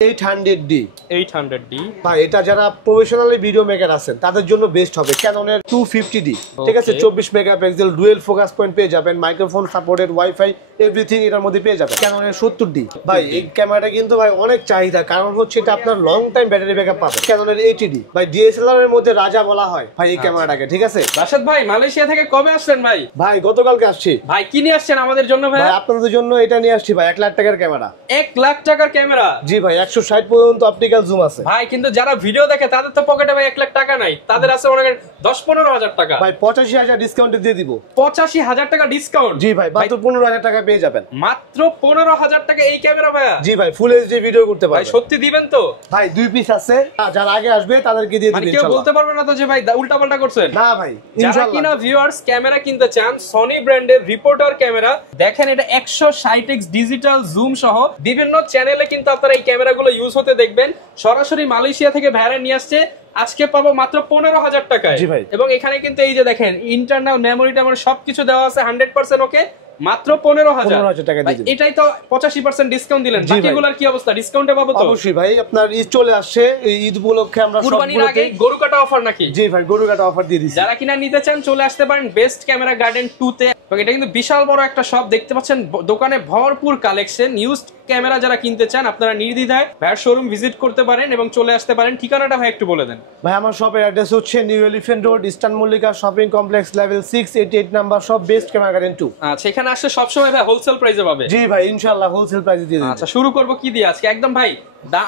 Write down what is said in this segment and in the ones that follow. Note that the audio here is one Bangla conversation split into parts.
800D 800D ভাই, এটা যারা প্রফেশনালি ভিডিও মেকার আছেন তাদের জন্য বেস্ট হবে। ক্যাননের 250D, ঠিক আছে, 24 মেগাপিক্সেল ডুয়েল ফোকাস পয়েন্ট পেয়ে যাবেন, মাইক্রোফোন সাপোর্টেড, ওয়াইফাই এভরিথিং এটার মধ্যে পেয়ে যাবেন। ক্যাননের 70D ভাই, এই ক্যামেরাটা কিন্তু ভাই অনেক চাহিদা, কারণ হচ্ছে এটা আপনার লং টাইম ব্যাটারি ব্যাকআপ পাবে। ক্যাননের 80D ভাই, ডিএসএলআর এর মধ্যে রাজা বলা হয় ভাই এই ক্যামেরাটাকে, ঠিক আছে। রাশেদ ভাই, মালয়েশিয়া থেকে কবে আসছেন ভাই? ভাই গতকালকে আসছি। ভাই কি নিয়ে আসছেন আমাদের জন্য? ভাই আপনাদের জন্য এটা নিয়ে আসছি ভাই, 1 লাখ টাকার ক্যামেরা। 1 লাখ টাকার ক্যামেরা? জি ভাই, 160 পর্যন্ত অপটিক্যাল জুম আছে ভাই। কিন্তু যারা ভিডিও দেখে তাদের তো পকেটে ভাই 1 লাখ টাকা নাই, তাদের আছে মনে করেন 10-15 হাজার টাকা। ভাই 85,000 ডিসকাউন্টে দিয়ে দিব। 85,000 টাকা ডিসকাউন্ট? জি ভাই, মাত্র 15,000 টাকা পেয়ে যাবেন। মাত্র 15,000 টাকা এই ক্যামেরা ভাই? জি ভাই, ফুল এইচডি ভিডিও করতে পারবেন। ভাই সত্যি দিবেন তো? ভাই 2 পিস আছে, যারা আগে আসবে তাদেরকে দিয়ে দিবেন ইনশাআল্লাহ। কেউ বলতে পারবে না তো যে ভাই উল্টাপাল্টা করছেন? না ভাই, যারা কিনা ভিউয়ার্স ক্যামেরা কিনতে চান, সনি ব্র্যান্ডের রিপোর্টার ক্যামেরা দেখেন, এটা 160x ডিজিটাল জুম সহ বিভিন্ন চ্যানেলে কিন্তু আপনারা এই ক্যামেরাগুলো ইউজ হতে দেখবেন। সরাসরি মালয়েশিয়া থেকে ভাড়া নিয়ে আসছে, আজকে পাবো মাত্র 15,000 টাকায়। এবং এখানে কিন্তু এই যে দেখেন ইন্টারনাল মেমোরি ট্যামোরি সবকিছু দেওয়া আছে 100% ওকে, মাত্র 15,000 টাকা দিয়ে দিবেন। এটাই তো 85% ডিসকাউন্ট দিলেন। বাকিগুলোর কি অবস্থা? ডিসকাউন্টে পাবো তো? অবশ্যই ভাই, আপনার ঈদ চলে আসছে, এই ঈদ উপলক্ষে আমরা কুরবানির আগে গরু কাটা অফার নাকি? জি ভাই, গরু কাটা অফার দিয়ে দিচ্ছি। যারা কিনা নিতে চান চলে আসতে পারেন বেস্ট ক্যামেরা গার্ডেন 2 তে। এটা কিন্তু বিশাল বড় একটা শপ, দেখতে পাচ্ছেন দোকানে ভরপুর কালেকশন। ইউজড ক্যামেরা যারা কিনতে চান আপনারা নির্দ্বিধায় ভাইয়ের শোরুম ভিজিট করতে পারেন এবং চলে আসতে পারেন। ঠিকানাটা ভাই একটু বলে দেন। ভাই আমার শপের অ্যাড্রেস হচ্ছে new elephant road, eastern Mallika shopping complex, level 688 number shop, best camera garden 2। আচ্ছা, এখানে আসলে সব সময় ভাই হোলসেল প্রাইসে পাবে? জি ভাই, ইনশাআল্লাহ হোলসেল প্রাইসে দিয়ে দিন। আচ্ছা, শুরু করব কি দিয়ে আজকে? একদম ভাই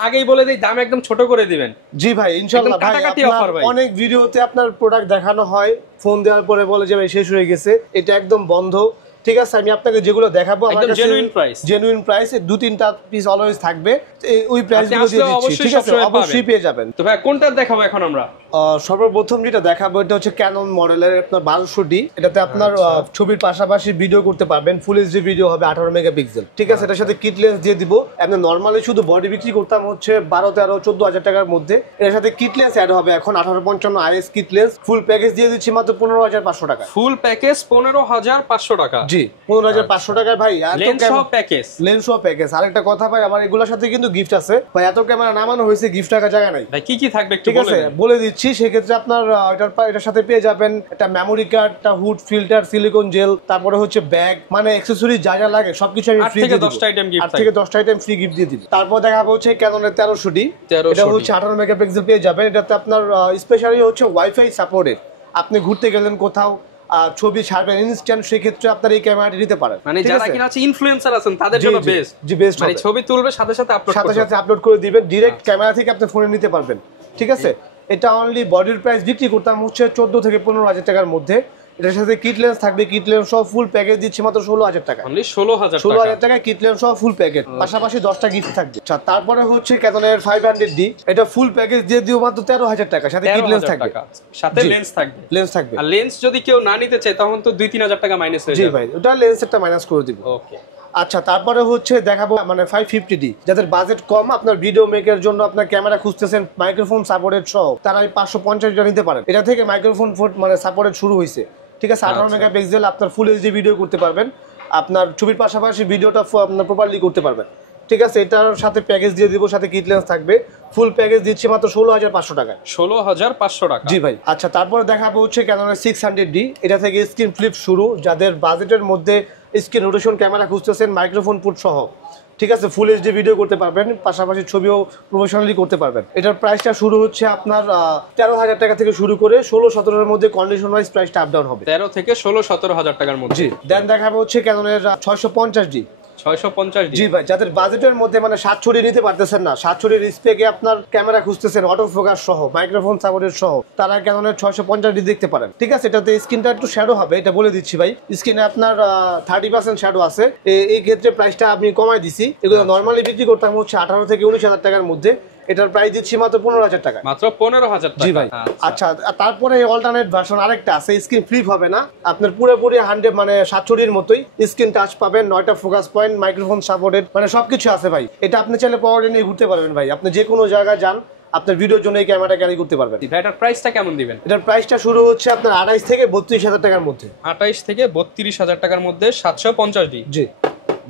আগেই বলে দেই, দাম একদম ছোট করে দিবেন। জি ভাই, ইনশাআল্লাহ ভাই। অনেক ভিডিওতে আপনার প্রোডাক্ট দেখানো হয়, ফোন দেওয়ার পরে বলে যে ভাই শেষ হয়ে গেছে, এটা একদম বন্ধ, ঠিক আছে। আমি আপনাকে যেগুলো দেখাবো একদম জেনুইন প্রাইস, 2-3টা পিস অলওয়েজ থাকবে, ওই প্রাইসগুলো দিয়ে দিচ্ছি, ঠিক আছে, অবশ্যই পেয়ে যাবেন। তো ভাই কোনটা দেখাবো এখন আমরা? সর্বপ্রথম যেটা দেখাবো এটা হচ্ছে ক্যানন মডেলের আপনার 1200D। এটাতে আপনার ছবির পাশাপাশি ভিডিও করতে পারবেন, ফুল এইচডি ভিডিও হবে 18 মেগাপিক্সেল, ঠিক আছে। এটার সাথে কিট লেন্স দিয়ে দিব। আপনি নরমালি শুধু বডি বিক্রি করতাম হচ্ছে 12-13-14,000 টাকার মধ্যে, এর সাথে কিট লেন্স অ্যাড হবে এখন 1855 IS kit lens. Full package দিয়ে দিচ্ছি মাত্র 15,500 টাকা। ফুল প্যাকেজ 15,500 টাকা? জি, 15,500 টাকায় ভাই। লেন্স সহ প্যাকেজ? লেন্স সহ প্যাকেজ। আরেকটা কথা ভাই, আমার এগুলোর সাথে কিন্তু গিফট আছে ভাই। এত ক্যামেরা নামানো হয়েছে, গিফট রাখার জায়গা নাই ভাই। কি কি থাকবে একটু বলে দিচ্ছি। সেক্ষেত্রে আপনার এটার সাথে পেয়ে যাবেন একটা মেমোরি কার্ড, একটা হুড ফিল্টার, সিলিকন জেল, তারপরে হচ্ছে ব্যাগ, মানে অ্যাকসেসরি যা যা লাগে সবকিছু আমি ফ্রি দিয়ে দিব। 8 থেকে 10টা আইটেম ফ্রি গিফট দিয়ে দিব। তারপর দেখাবো হচ্ছে ক্যাননের 1300D। এটা হচ্ছে 18 মেগাপিক্সেল পেয়ে যাবেন। এটাতে আপনার স্পেশালি হচ্ছে ওয়াইফাই সাপোর্টেড। আপনি ঘুরতে গেলেন কোথাও, ছবি ছাড়বেন ইনস্ট্যান্ট, সেক্ষেত্রে আপনার এই ক্যামেরাটি নিতে পারেন। মানে যারা কিনা আছে ইনফ্লুয়েন্সার আছেন তাদের জন্য বেস্ট। জি বেস্ট, মানে ছবি তুলবে সাথে সাথে আপলোড করে দিবেন, ডাইরেক্ট ক্যামেরা থেকে আপনি ফোনে নিতে পারবেন, ঠিক আছে। এটা অনলি বডির প্রাইস বিক্রি করতাম হচ্ছে 14 থেকে 15,000 টাকার মধ্যে। এটার সাথে কিট লেন্স থাকবে, কিট লেন্স সহ ফুল প্যাকেজ দিচ্ছি মাত্র 16,000 টাকা। অনলি 16,000 টাকা কিট লেন্স সহ ফুল প্যাকেজ, পাশাপাশি 10টা গিফট থাকবে। আচ্ছা, তারপরে হচ্ছে ক্যাননের 500D। এটা ফুল প্যাকেজ দিয়ে দিও মাত্র 13,000 টাকা, সাথে কিট লেন্স থাকবে, সাথে লেন্স থাকবে। আর লেন্স যদি কেউ না নিতে চায় তখন তো 2-3,000 টাকা মাইনাস হয়ে যাবে। জি ভাই, ওটা লেন্সটা মাইনাস করে দিব। ওকে। আচ্ছা, তারপরে হচ্ছে দেখাবো মানে 550D। যাদের বাজেট কম, আপনার ভিডিও মেকের জন্য আপনার ক্যামেরা খুঁজতেছেন মাইক্রোফোন সাপোর্টেড সহ, তারা এই 550টা নিতে পারেন। এটা থেকে মাইক্রোফোন মানে সাপোর্টেড শুরু হয়েছে, ঠিক আছে। 18 মেগাপিক্সেল, আপনার ফুল এইচডি ভিডিও করতে পারবেন, আপনার ছবির পাশাপাশি ভিডিওটা আপনার প্রপারলি করতে পারবেন, ঠিক আছে। এটার সাথে প্যাকেজ দিয়ে দিব, সাথে কিট লেন্স থাকবে। ফুল প্যাকেজ দিচ্ছি মাত্র 16,500 টাকা। 16,500 টাকা? জি ভাই। আচ্ছা, তারপরে দেখাবো হচ্ছে ক্যাননের 600D। এটা থেকে স্ক্রিন ফ্লিপ শুরু, যাদের বাজেটের মধ্যে স্ক্রিন রোটেশন ক্যামেরা খুঁজতেছেন মাইক্রোফোন পুট সহ, ঠিক আছে, ফুল এইচডি ভিডিও করতে পারবেন, পাশাপাশি ছবিও প্রফেশনালি করতে পারবেন। এটার প্রাইসটা শুরু হচ্ছে আপনার 13,000 টাকা থেকে শুরু করে 16-17 এর মধ্যে কন্ডিশন ওয়াইজ প্রাইসটা আপ ডাউন হবে। 13 থেকে 16-17,000 টাকার মধ্যে। জি। দেন দেখাবো হচ্ছে ক্যাননের 650D। 650D? জি ভাই, যাদের বাজেটের মধ্যে মানে 7 ছড়ি নিতে পারতেছেন না, 7 ছড়ির স্পেকে আপনার ক্যামেরা খুঁজতেছেন অটো ফোকাস সহ, মাইক্রোফোন সাপোর্টেড সহ, তারা ক্যাননের 650D দেখতে পারেন, ঠিক আছে। এটাতে স্ক্রিনটা একটু শ্যাডো হবে, এটা বলে দিচ্ছি ভাই। স্ক্রিনে আপনার 30% শ্যাডো আছে, এই ক্ষেত্রে প্রাইসটা আমি কমাই দিছি। এগুলো নরমালি বিক্রি করতাম হচ্ছে 18 থেকে 19,000 টাকার মধ্যে। এটার প্রাইস দিচ্ছি মাত্র 15,000 টাকা। মাত্র 15,000 টাকা? জি ভাই। আচ্ছা, তারপরে অল্টারনেট ভার্সন আরেকটা আছে, স্ক্রিন ফ্লিপ হবে না, আপনার পুরোপুরি 100 মানে 720 মতোই স্ক্রিন টাচ পাবেন, 9টা ফোকাস পয়েন্ট, মাইক্রোফোন সাপোর্টেড, মানে সবকিছু আছে ভাই। এটা আপনি চাইলে পাওয়ার নিয়ে ঘুরতে পারবেন ভাই, আপনি যে কোনো জায়গায় যান আপনার ভিডিওর জন্য এই ক্যামেরাটা ক্যারি করতে পারবেন। এটার প্রাইসটা কেমন দিবেন? এটার প্রাইসটা শুরু হচ্ছে আপনার 28 থেকে 32,000 টাকার মধ্যে। 28 থেকে 32,000 টাকার মধ্যে 750D? জি।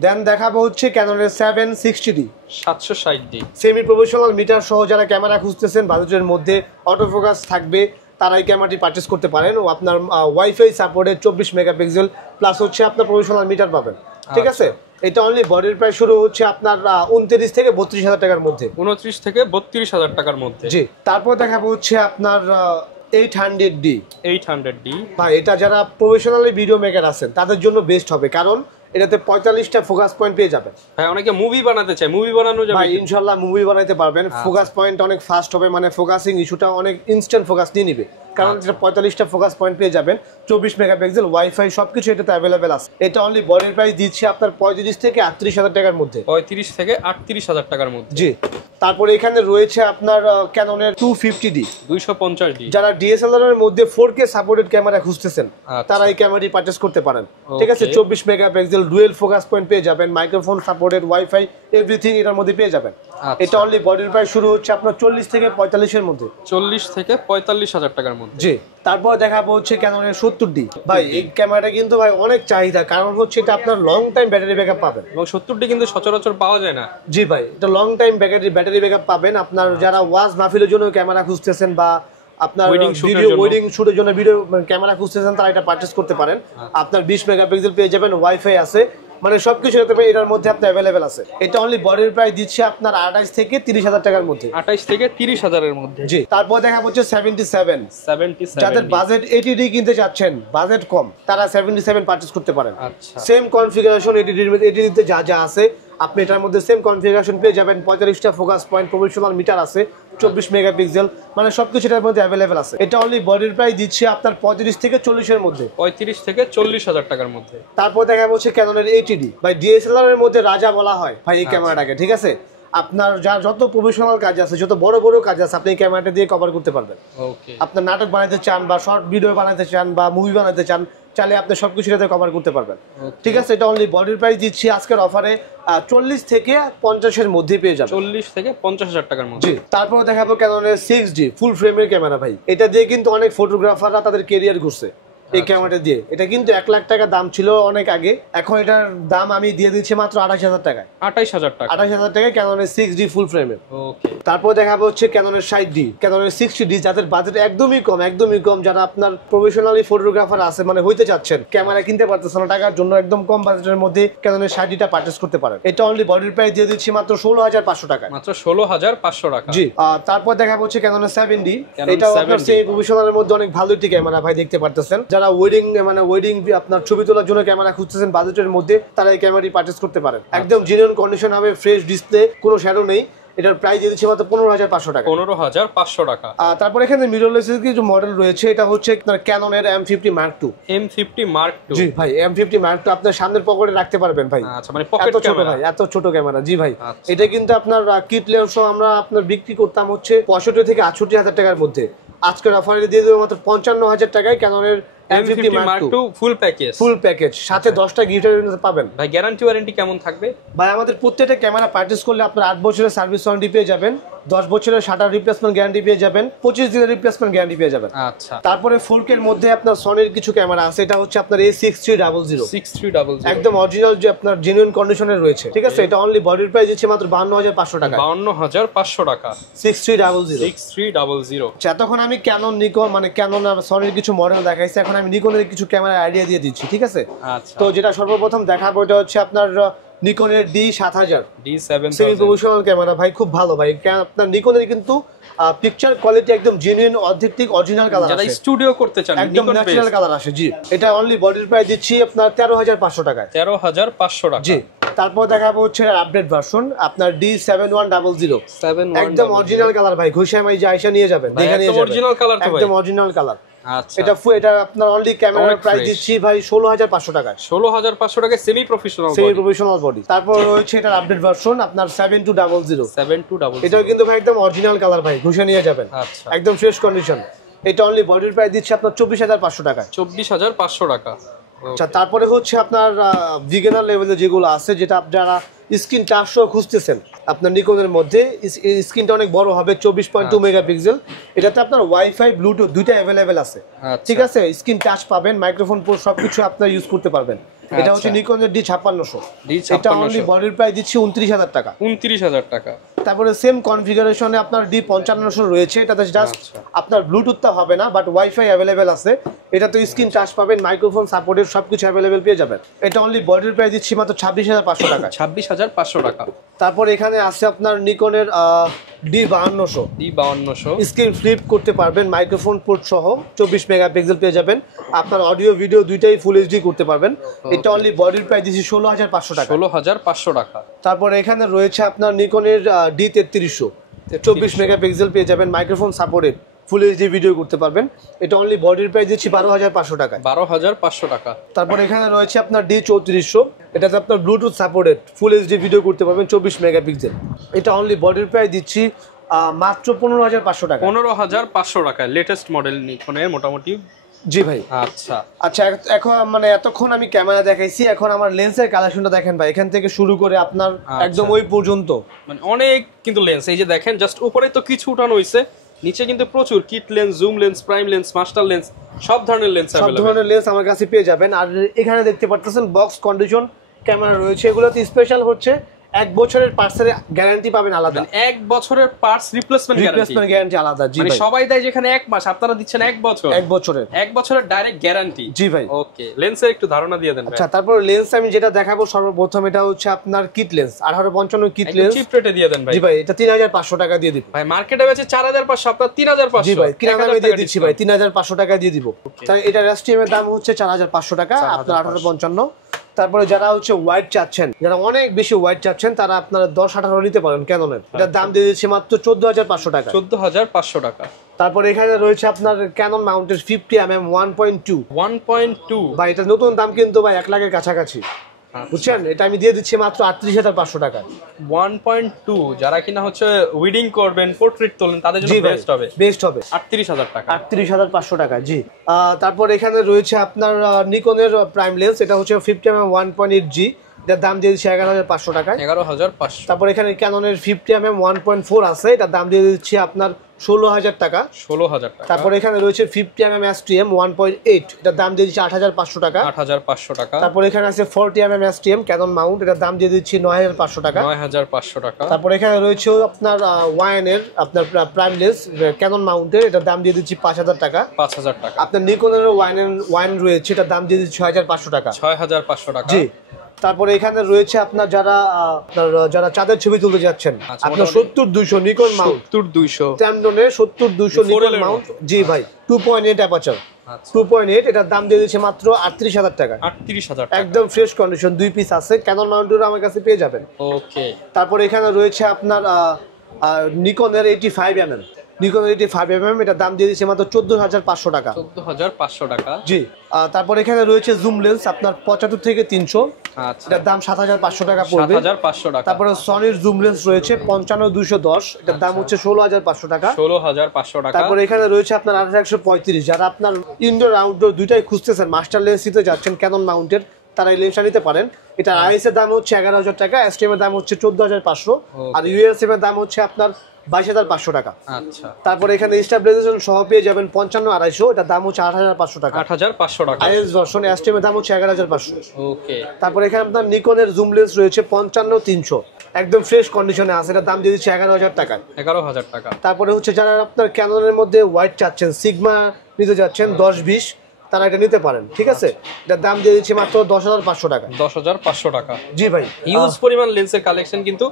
দেন দেখাবো হচ্ছে ক্যাননের 760D 760D semi professional metre সহ যারা ক্যামেরা খুঁজতেছেন বাজেটের মধ্যে অটোফোকাস থাকবে তারা এই ক্যামেরাটি পারচেস করতে পারেন ও আপনার ওয়াইফাই সাপোর্টেড 24 মেগাপিক্সেল প্লাস হচ্ছে আপনার প্রফেশনাল মিটার পাবেন ঠিক আছে এটা অনলি বডির প্রাইস শুরু হচ্ছে আপনার 29 থেকে 32,000 টাকার মধ্যে 29 থেকে 32,000 টাকার মধ্যে জি তারপর দেখাবো হচ্ছে আপনার 800D ভাই এটা যারা প্রফেশনালি ভিডিও মেকার আছেন তাদের জন্য বেস্ট হবে কারণ এটাতে 45টা ফোকাস পয়েন্ট পেয়ে যাবেন হ্যাঁ অনেকে মুভি বানাতে চায় মুভি বানানো যাবে ভাই ইনশাআল্লাহ মুভি বানাইতে পারবেন ফোকাস পয়েন্ট অনেক ফাস্ট হবে মানে ফোকাসিং ইস্যুটা অনেক ইনস্ট্যান্ট ফোকাস নিয়ে নিবে কারণ এটা 45টা ফোকাস পয়েন্ট পেয়ে যাবেন 24 মেগাপিক্সেল ওয়াইফাই সবকিছু এটাতে अवेलेबल আছে এটা অনলি বডির প্রাইস দিচ্ছে আপনার 35 থেকে 38,000 টাকার মধ্যে 35 থেকে 38,000 টাকার মধ্যে জি তারপরে এখানে রয়েছে আপনার ক্যাননের 250D 250D যারা ডিএসএলআর এর মধ্যে 4K সাপোর্টেড ক্যামেরা খুঁজতেছেন তারা এই ক্যামেরাটি পারচেজ করতে পারেন ঠিক আছে 24 মেগাপিক্সেল ডুয়াল ফোকাস পয়েন্ট পেয়ে যাবেন মাইক্রোফোন সাপোর্টেড ওয়াইফাই এভরিথিং এটার মধ্যে পেয়ে যাবেন এটা অনলি বডির প্রাইস শুরু হচ্ছে আপনার 40 থেকে 45 এর মধ্যে 40 থেকে 45,000 টাকার মধ্যে জি তারপর দেখাবো হচ্ছে ক্যাননের 70D ভাই এই ক্যামেরাটা কিন্তু ভাই অনেক চাহিদা কারণ হচ্ছে এটা আপনার লং টাইম ব্যাটারি ব্যাকআপ পাবেন এবং 70D কিন্তু সচরাচর পাওয়া যায় না জি ভাই এটা লং টাইম ব্যাটারি ব্যাকআপ পাবেন আপনার যারা ওয়াজ মাহফিলের জন্য ক্যামেরা খুঁজতেছেন বা আপনার ভিডিও ওয়েডিং শুটের জন্য ভিডিও ক্যামেরা খুঁজতেছেন তারা এটা পারচেজ করতে পারেন আপনার 20 মেগাপিক্সেল পেয়ে যাবেন ওয়াইফাই আছে মানে সবকিছু এটার মধ্যে আপনার अवेलेबल আছে এটা অনলি বডির প্রাইস দিচ্ছে আপনার 28 থেকে 30,000 টাকার মধ্যে 28 থেকে 30,000 এর মধ্যে জি তারপর দেখা হচ্ছে 77 যাদের বাজেট 80D কিনতে চাচ্ছেন বাজেট কম তারা 77 পারচেজ করতে পারেন আচ্ছা সেম কনফিগারেশন 80D যা যা আছে আপনি এটার মধ্যে সেম কনফিগারেশন পেয়ে যাবেন 45টা ফোকাস পয়েন্ট প্রফেশনাল মিটার আছে 24 মেগাপিক্সেল মানে সবকিছু এটার মধ্যে अवेलेबल আছে এটা অনলি বডির প্রাইস দিচ্ছে আপনার 35 থেকে 40 এর মধ্যে 35 থেকে 40,000 টাকার মধ্যে তারপর দেখা হচ্ছে ক্যাননের 80D ভাই ডিএসএলআর এর মধ্যে রাজা বলা হয় ভাই এই ক্যামেরাটাকে ঠিক আছে আপনার যত প্রফেশনাল কাজ আছে যত বড় বড় কাজ আছে আপনি এই ক্যামেরাটা দিয়ে কভার করতে পারবেন ওকে আপনার নাটক বানাতে চান বা শর্ট ভিডিও বানাতে চান বা মুভি বানাতে চান চাইলে আপনি সবকিছু এটাতে কভার করতে পারবেন ঠিক আছে এটা অনলি বডির প্রাইস দিচ্ছি আজকের অফারে 40 থেকে 50 এর মধ্যে পেয়ে যাবেন 40 থেকে 50,000 টাকার মধ্যে জি তারপর দেখাবো ক্যাননের 6D ফুল ফ্রেমের ক্যামেরা ভাই এটা দিয়ে কিন্তু অনেক ফটোগ্রাফাররা তাদের ক্যারিয়ার করছে এই ক্যামেরাটা দিয়ে এটা কিন্তু 1 লাখ টাকা দাম ছিল অনেক আগে এখন এটার দাম আমি দিয়ে দিচ্ছি মাত্র 28,000 টাকায় 28,000 টাকায় ক্যাননের 6D ফুল ফ্রেমের ওকে তারপর দেখাবো হচ্ছে ক্যাননের 60D ক্যাননের 60D যাদের বাজেট একদমই কম যারা আপনার প্রফেশনালি ফটোগ্রাফার আছে মানে হইতে চাচ্ছেন ক্যামেরা কিনতে পারতেছেন না টাকার জন্য একদম কম বাজেটের মধ্যে ক্যাননের 60Dটা পারচেজ করতে পারেন এটা অনলি বডির প্রাইস দিয়ে দিচ্ছি মাত্র 16,500 টাকা মাত্র 16,500 টাকা জি তারপর দেখাবো হচ্ছে ক্যাননের 7D এটা আপনার সেই প্রফেশনালের মধ্যে অনেক ভালো একটি ক্যামেরা ভাই দেখতে পারতেছেন যারা ওয়েডিং আপনার ছবি তোলার জন্য ক্যামেরা খুঁজতেছেন বাজেটের মধ্যে তারা এই ক্যামেরাটি পারচেজ করতে পারেন একদম জেনুইন কন্ডিশন হবে ফ্রেশ ডিসপ্লে কোনো শ্যাডো নেই এটার প্রাইস দিয়ে দিচ্ছি মাত্র 15,500 টাকা 15,500 টাকা তারপর এখানে মিররলেসের কিছু মডেল রয়েছে এটা হচ্ছে আপনার ক্যাননের M50 Mark II জি ভাই M50 Mark II আপনার সামনের পকেটে রাখতে পারবেন ভাই আচ্ছা মানে পকেট ক্যামেরা ভাই এত ছোট ক্যামেরা জি ভাই এটা কিন্তু আপনার কিট লেন্স আমরা আপনার বিক্রি করতাম হচ্ছে 65 থেকে 68,000 টাকার মধ্যে আজকের অফারে দিয়ে দেব মাত্র 55,000 টাকায় ক্যাননের M50 Mark II full package সাথে 10টা গিফট পাবেন ভাই গ্যারান্টি ওয়ারেন্টি কেমন থাকবে ভাই আমাদের প্রত্যেকটা ক্যামেরা পারচেজ করলে আপনার 8 বছরের সার্ভিস ওয়ারেন্টি পেয়ে যাবেন 10 বছরের শাটার রিপ্লেসমেন্ট গ্যারান্টি পেয়ে যাবেন 25 দিনের রিপ্লেসমেন্ট গ্যারান্টি পেয়ে যাবেন আচ্ছা তারপরে 4K এর মধ্যে আপনার সনির কিছু ক্যামেরা আছে এটা হচ্ছে আপনার A6300 একদম অরিজিনাল যে আপনার জেনুইন কন্ডিশনের রয়েছে ঠিক আছে এটা অনলি বডির প্রাইস দিচ্ছে মাত্র 52,500 টাকা 52,500 টাকা 6300 আচ্ছা তখন আমি ক্যানন নিকন মানে ক্যানন আর সনির কিছু মডেল দেখাইছি এখন আমি নিকনের কিছু ক্যামেরা আইডিয়া দিয়ে দিচ্ছি ঠিক আছে আচ্ছা তো যেটা সর্বপ্রথম দেখাবো এটা হচ্ছে আপনার নিকনের D7000 সেমি প্রফেশনাল ক্যামেরা ভাই খুব ভালো ভাই আপনার নিকনের কিন্তু পিকচার কোয়ালিটি একদম জেনুইন অথেন্টিক অরিজিনাল কালার যারা স্টুডিও করতে চান একদম ন্যাচারাল কালার আসে জি এটা অনলি বডির প্রাইস দিচ্ছি আপনার 13,500 টাকায় 13,500 টাকা জি তারপর দেখাবো হচ্ছে আপডেট ভার্সন আপনার D7100 একদম অরিজিনাল কালার ভাই ঘুষামাই যে আয়শা নিয়ে যাবেন দেখে নিয়ে যাবেন অরিজিনাল কালার তো ভাই একদম অরিজিনাল কালার আচ্ছা এটা আপনার অনলি ক্যামেরার প্রাইস দিচ্ছি ভাই 16,500 টাকা 16,500 টাকা সেমি প্রফেশনাল বডি তারপর হচ্ছে এটার আপডেট ভার্সন আপনার 7200 এটাও কিন্তু ভাই একদম অরিজিনাল কালার ভাই ঘুষে নিয়ে যাবেন আচ্ছা একদম ফ্রেশ কন্ডিশন এটা অনলি বডির প্রাইস দিচ্ছি আপনার 24,500 টাকা 24,500 টাকা আচ্ছা তারপরে হচ্ছে আপনার বিগিনার লেভেলে যেগুলো আছে যেটা আপনারা স্ক্রিন টাচ সহ খুঁজতেছেন আপনার নিকনের মধ্যে স্ক্রিনটা অনেক বড় হবে 24.2 মেগাপিক্সেল এটাতে আপনার ওয়াইফাই ব্লুটুথ দুইটা अवेलेबल আছে ঠিক আছে স্ক্রিন টাচ পাবেন মাইক্রোফোন পোর্ট সবকিছু আপনারা ইউজ করতে পারবেন এটা হচ্ছে নিকনের D5600, এটা অনলি বডির প্রাইস দিচ্ছি 29000 টাকা। 29000 টাকা। তারপরে সেম কনফিগারেশনে আপনার D5500 রয়েছে, এটাতে জাস্ট আপনার ব্লুটুথটা হবে না, বাট ওয়াইফাই অ্যাভেলেবেল আছে। এটা তো স্ক্রিন টাচ পাবেন, মাইক্রোফোন সাপোর্টেড, সবকিছু অ্যাভেলেবেল পেয়ে যাবেন। এটা অনলি বডির প্রাইস দিচ্ছি মাত্র 26500 টাকা। 26500 টাকা। তারপর এখানে আছে আপনার নিকনের D5200 স্ক্রিন ফ্লিপ করতে পারবেন, মাইক্রোফোন পোর্ট সহ 24 মেগাপিক্সেল পেয়ে যাবেন। আপনার অডিও ভিডিও দুইটাই ফুল এইচডি করতে পারবেন। এটা অনলি বডির প্রাইস দিচ্ছি 16500 টাকা। 16500 টাকা। তারপর এখানে রয়েছে আপনার নিকনের D3300, 24 মেগাপিক্সেল পেয়ে যাবেন, microphone supported, full HD video করতে পারবেন। এটা অনলি বডির প্রাইস দিচ্ছি 12500 টাকা। 12500 টাকা। তারপর এখানে রয়েছে আপনার D3400, এটাতে আপনার Bluetooth supported, full HD video করতে পারবেন, 24 মেগাপিক্সেল। এটা অনলি বডির প্রাইস দিচ্ছি মাত্র 15500 টাকা। 15500 টাকা লেটেস্ট মডেল নিকনের মোটামুটি। জি ভাই। আচ্ছা আচ্ছা, এখন মানে এতক্ষণ আমি ক্যামেরা দেখাইছি, এখন আমার লেন্সের কালেকশনটা দেখেন ভাই, এখান থেকে শুরু করে আপনার একদম ওই পর্যন্ত মানে অনেক কিন্তু লেন্স। এই যে দেখেন জাস্ট উপরে তো কিছু উঠানো হইছে, নিচে কিন্তু প্রচুর kit lens, zoom lens, prime lens, master lens, সব ধরনের লেন্স সব ধরনের লেন্স আমার কাছে পেয়ে যাবেন। আর এখানে দেখতে পাচ্ছেন বক্স কন্ডিশন ক্যামেরা রয়েছে, এগুলোতে স্পেশাল হচ্ছে 1 বছরের পার্টসের গ্যারান্টি পাবেন আলাদা। 1 বছরের পার্টস রিপ্লেসমেন্ট গ্যারান্টি আলাদা। জি ভাই, সবাই দেয় যেখানে 1 মাস, আপনারা দিচ্ছেন 1 বছর। 1 বছরের ডাইরেক্ট গ্যারান্টি। জি ভাই। ওকে, লেন্সের একটু ধারণা দিয়ে দেন। আচ্ছা, তারপর লেন্স আমি যেটা দেখাবো সর্বপ্রথম, এটা হচ্ছে আপনার kit lens, 1855 kit lens. Cheap রেটে দিয়ে দেন ভাই। জি ভাই, এটা 3500 টাকা দিয়ে দিব ভাই। মার্কেটে বেচে 4500, আপনারা 3500। জি ভাই, কিনা দামে দিয়ে দিচ্ছি ভাই, 3500 টাকা দিয়ে দিব। তাই এটা রেস্টিএম এর দাম হচ্ছে 4500 টাকা, আপনার 1855। তারপরে যারা হচ্ছে হোয়াইট চাচ্ছেন, যারা অনেক বেশি হোয়াইট চাচ্ছেন, তারা আপনারা 10-18 নিতে পারেন ক্যাননের। এটার দাম দিয়ে দিচ্ছি মাত্র 14500 টাকা। 14500 টাকা। তারপর এখানে রয়েছে আপনার ক্যানন মাউন্টেড 50mm 1.2 ভাই, এটা নতুন দাম কিন্তু ভাই 1 লাখের কাছাকাছি, বুঝছেন? এটা আমি দিয়ে দিচ্ছি মাত্র 38500 টাকা। 1.2 যারা কিনা হচ্ছে উইডিং করবেন, পোর্ট্রেট তোলেন, তাদের জন্য বেস্ট হবে 38000 টাকা। 38500 টাকা। জি। তারপর এখানে রয়েছে আপনার নিকনের প্রাইম লেন্স, এটা হচ্ছে 50mm 1.8G, এটার দাম দিয়ে দিচ্ছি 11500 টাকা। 11500। তারপর এখানে ক্যাননের 50mm 1.4 আছে, এটার দাম দিয়ে দিচ্ছি আপনার 16000 টাকা। 16000 টাকা। তারপর এখানে রয়েছে 50mm STM 1.8, এটার দাম দিয়ে দিচ্ছি 8500 টাকা। 8500 টাকা। তারপর এখানে আছে 40mm STM ক্যানন মাউন্ট, এটার দাম দিয়ে দিচ্ছি 9500 টাকা। 9500 টাকা। তারপর এখানে রয়েছে আপনার ওয়াইনের আপনার প্রাইম লেন্স ক্যানন মাউন্টের, এটার দাম দিয়ে দিচ্ছি 5000 টাকা। 5000 টাকা। আপনার নিকনের ওয়াইন রয়েছে, এটার দাম দিয়ে দিচ্ছি 6500 টাকা। 6500 টাকা। জি। তারপরে এখানে রয়েছে আপনার যারা চাঁদের ছবি তুলতে যাচ্ছেন, আপনার 70-200 নিকন মাউন্ট, 70-200 ট্যামডনের 70-200 নিকন মাউন্ট। জি ভাই, 2.8 অ্যাপারচার, 2.8, এটার দাম দিয়ে দিচ্ছে মাত্র 38000 টাকা। 38000 টাকা। একদম ফ্রেশ কন্ডিশন, 2 পিস আছে, ক্যানন মাউন্টের আমার কাছে পেয়ে যাবেন। ওকে। তারপর এখানে রয়েছে আপনার নিকনের 85mm, নিকনের 85mm, এটার দাম দিয়ে দিচ্ছে মাত্র 14500 টাকা। 14500 টাকা। জি। তারপর এখানে রয়েছে জুম লেন্স আপনার 75 থেকে 300, আচ্ছা, এটার দাম 7500 টাকা পড়বে। 7500 টাকা। তারপরে সনির জুম লেন্স রয়েছে 55210, এটার দাম হচ্ছে 16500 টাকা। 16500 টাকা। তারপর এখানে রয়েছে আপনার 8135, যারা আপনার ইনডোর আউটডোর দুইটাই খুঁজতেছেন, মাস্টার লেন্স নিতে যাচ্ছেন ক্যানন মাউন্টের, তারা এই লেন্সটা নিতে পারেন। এটা আইএস এর দাম হচ্ছে 11000 টাকা, এসটিএম এর দাম হচ্ছে 14500, আর ইউএসএম এর দাম হচ্ছে আপনার 22500 টাকা। আচ্ছা। তারপর এখানে স্টেবিলাইজেশন সহ পেয়ে যাবেন 55-250, এটার দাম হচ্ছে 8500 টাকা। 8500 টাকা। আইএস ভার্সন, এসটিএম এর দাম হচ্ছে 11500। ওকে। তারপর এখানে আপনার নিকনের জুম লেন্স রয়েছে 55-300, একদম ফ্রেশ কন্ডিশনে আছে, এটার দাম দিয়ে দিচ্ছে 11000 টাকা। 11000 টাকা। তারপরে হচ্ছে যারা আপনার ক্যাননের মধ্যে হোয়াইট চাচ্ছেন, সিগমা নিতে যাচ্ছেন 10-20, তারা এটা নিতে পারেন, ঠিক আছে? এটার দাম দিয়ে দিচ্ছে মাত্র 10500 টাকা। 10500 টাকা। জি ভাই, হিউজ পরিমাণ লেন্সের কালেকশন কিন্তু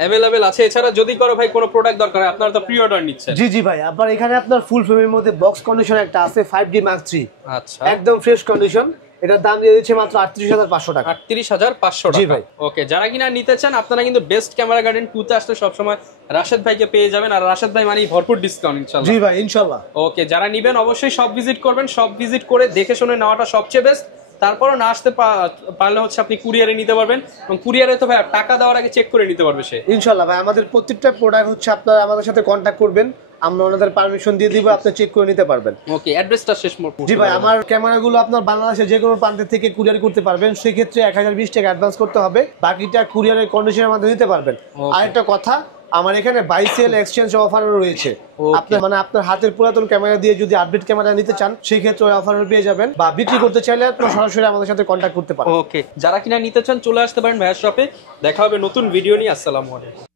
অ্যাভেলেবেল আছে। এছাড়া যদি করো ভাই কোনো প্রোডাক্ট দরকার হয়, আপনারা তো প্রি অর্ডার নিচ্ছেন। জি জি ভাই, আপনার এখানে আপনার ফুল ফ্রেমের মধ্যে বক্স কন্ডিশন একটা আছে 5D Mark III, আচ্ছা, একদম ফ্রেশ কন্ডিশন, এটার দাম দিয়ে দিচ্ছে মাত্র 38500 টাকা। 38500 টাকা। জি ভাই। ওকে, যারা কিনা নিতে চান আপনারা কিন্তু বেস্ট ক্যামেরা গার্ডেন 2 তে আসলে সব সময় রাশেদ ভাইকে পেয়ে যাবেন, আর রাশেদ ভাই মানে ভরপুর ডিসকাউন্ট ইনশাআল্লাহ। জি ভাই, ইনশাআল্লাহ। ওকে, যারা নেবেন অবশ্যই সব ভিজিট করবেন, সব ভিজিট করে দেখে শুনে নেওয়াটা সবচেয়ে বেস্ট। তারপরও না আসতে পারলে হচ্ছে আপনি কুরিয়ারে নিতে পারবেন, এবং কুরিয়ারে তো ভাই টাকা দেওয়ার আগে চেক করে নিতে পারবে সে। ইনশাআল্লাহ ভাই, আমাদের প্রত্যেকটা প্রোডাক্ট হচ্ছে আপনারা আমাদের সাথে কন্ট্যাক্ট করবেন, আমরা ওনাদের পারমিশন দিয়ে দিব, আপনি চেক করে নিতে পারবেন। ওকে, অ্যাড্রেসটা শেষ মোড়। জি ভাই, আমার ক্যামেরাগুলো আপনার বাংলাদেশের যে কোনো প্রান্ত থেকে কুরিয়ার করতে পারবেন, সেই ক্ষেত্রে 1020 টাকা অ্যাডভান্স করতে হবে, বাকিটা কুরিয়ারের কন্ডিশনের মধ্যে নিতে পারবেন। আরেকটা কথা, আমার এখানে বাই সেল এক্সচেঞ্জ অফারও রয়েছে। আপনার মানে আপনার হাতের পুরাতন ক্যামেরা দিয়ে যদি আপডেট ক্যামেরা নিতে চান সেই ক্ষেত্রে ওই অফারও পেয়ে যাবেন, বা বিক্রি করতে চাইলে আপনারা সরাসরি আমাদের সাথে কন্ট্যাক্ট করতে পারেন। ওকে, যারা কিনা নিতে চান চলে আসতে পারেন ভাইয়ার শপে। দেখা হবে নতুন ভিডিও নিয়ে। আসসালামু আলাইকুম।